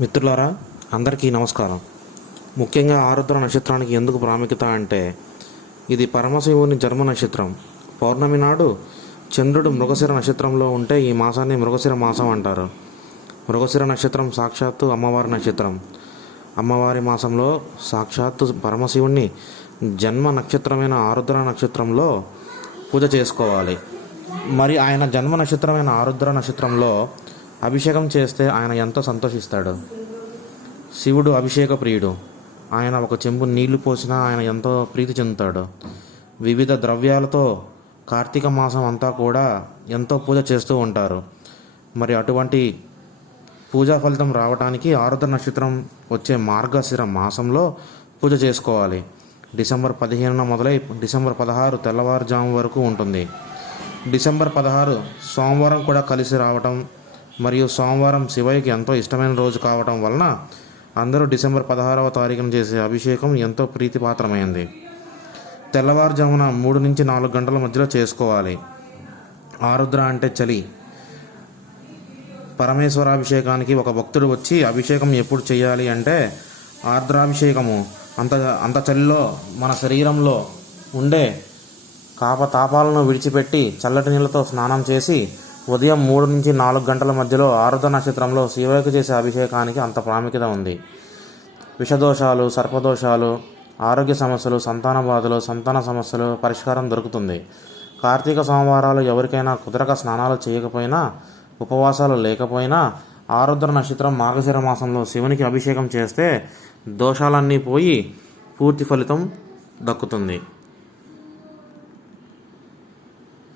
మిత్రులారా అందరికీ నమస్కారం. ముఖ్యంగా ఆరుద్ర నక్షత్రానికి ఎందుకు ప్రాముఖ్యత అంటే ఇది పరమశివుని జన్మ నక్షత్రం. పౌర్ణమి నాడు చంద్రుడు మృగశిర నక్షత్రంలో ఉంటే ఈ మాసాన్ని మృగశిర మాసం అంటారు. మృగశిర నక్షత్రం సాక్షాత్తు అమ్మవారి నక్షత్రం. అమ్మవారి మాసంలో సాక్షాత్తు పరమశివుణ్ణి జన్మ నక్షత్రమైన ఆరుద్ర నక్షత్రంలో పూజ చేసుకోవాలి. మరి ఆయన జన్మ నక్షత్రమైన ఆరుద్ర నక్షత్రంలో అభిషేకం చేస్తే ఆయన ఎంతో సంతోషిస్తాడు? శివుడు అభిషేక ప్రియుడు. ఆయన ఒక చెంబు నీళ్ళు పోసినా ఆయన ఎంతో ప్రీతి చెందుతాడు. వివిధ ద్రవ్యాలతో కార్తీక మాసం అంతా కూడా ఎంతో పూజ చేస్తూ ఉంటారు. మరి అటువంటి పూజా ఫలితం రావడానికి ఆరుద్ర నక్షత్రం వచ్చే మార్గశిర మాసంలో పూజ చేసుకోవాలి. డిసెంబర్ పదిహేనున మొదలై డిసెంబర్ పదహారు తెల్లవారుజాము వరకు ఉంటుంది. డిసెంబర్ పదహారు సోమవారం కూడా కలిసి రావటం మరియు సోమవారం శివయ్యకి ఎంతో ఇష్టమైన రోజు కావటం వలన అందరూ డిసెంబర్ పదహారవ తారీఖున చేసే అభిషేకం ఎంతో ప్రీతిపాత్రమైంది. తెల్లవారుజామున మూడు నుంచి నాలుగు గంటల మధ్యలో చేసుకోవాలి. ఆరుద్ర అంటే చలి. పరమేశ్వరాభిషేకానికి ఒక భక్తుడు వచ్చి అభిషేకం ఎప్పుడు చేయాలి అంటే ఆర్ద్రాభిషేకము. అంత అంత చలిలో మన శరీరంలో ఉండే కాప తాపాలను విడిచిపెట్టి చల్లటి నీళ్ళతో స్నానం చేసి ఉదయం మూడు నుంచి నాలుగు గంటల మధ్యలో ఆరుద్ర నక్షత్రంలో శివకు చేసే అభిషేకానికి అంత ప్రాముఖ్యత ఉంది. విషదోషాలు సర్పదోషాలు ఆరోగ్య సమస్యలు సంతాన బాధలు సంతాన సమస్యలు పరిష్కారం దొరుకుతుంది. కార్తీక సోమవారాలు ఎవరికైనా కుదరక స్నానాలు చేయకపోయినా ఉపవాసాలు లేకపోయినా ఆరుద్ర నక్షత్రం మార్గశిర మాసంలో శివునికి అభిషేకం చేస్తే దోషాలన్నీ పోయి పూర్తి ఫలితం దక్కుతుంది.